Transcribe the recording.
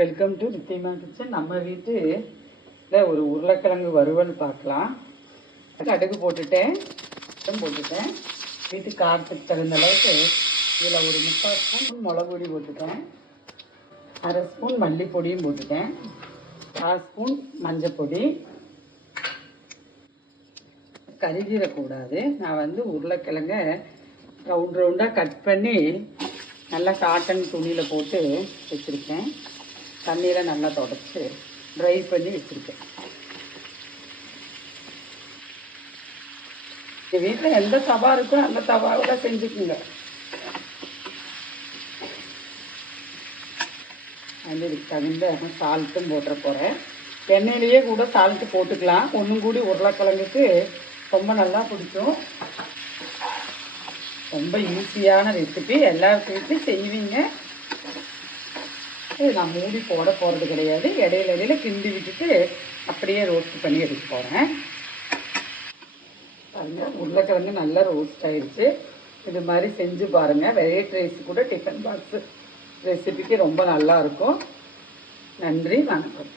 Welcome to நித்தியமா kitchen. நம்ம வீட்டில் ஒரு உருளைக்கிழங்கு வறுவல் பார்க்கலாம். கடுகு போட்டுட்டேன். வீட்டு காரத்துக்கு தகுந்த அளவுக்கு இதில் ஒரு 3/4 ஸ்பூன் மிளகு பொடி போட்டுட்டேன். 1/2 ஸ்பூன் மல்லிப்பொடியும் போட்டுட்டேன். 1/2 ஸ்பூன் மஞ்சள் பொடி. கருகிடக்கூடாது. நான் உருளைக்கிழங்க ரவுண்டாக கட் பண்ணி நல்லா காட்டன் துணியில் போட்டு வச்சுருக்கேன். தண்ணியில் நல்லா தொடச்சி ட்ரை பண்ணி வச்சுருக்கேன். எங்கள் வீட்டில் எந்த தவா இருக்கோ அந்த தவாவில் செஞ்சுக்குங்க. இதுக்கு தகுந்த சால்ட்டும் போட்டுற போகிறேன். எண்ணெயிலேயே கூட சால்ட்டு போட்டுக்கலாம். ஒன்றும் கூடி உருளைக்கிழங்குக்கு ரொம்ப நல்லா பிடிக்கும். ரொம்ப ஈஸியான ரெசிபி. எல்லா வீட்லையும் செய்வீங்க. நான் மூடி போட போகிறது கிடையாது. இடையில கிண்டி விட்டுட்டு அப்படியே ரோஸ்ட் பண்ணி எடுக்க போகிறேன். பாருங்கள், உருளைக்கிழங்கு நல்லா ரோஸ்ட் ஆகிடுச்சு. இது மாதிரி செஞ்சு பாருங்கள். வெரைட்டி ரைஸ் கூட டிஃபன் பாக்ஸு ரெசிபிக்கு ரொம்ப நல்லாயிருக்கும். நன்றி, வணக்கம்.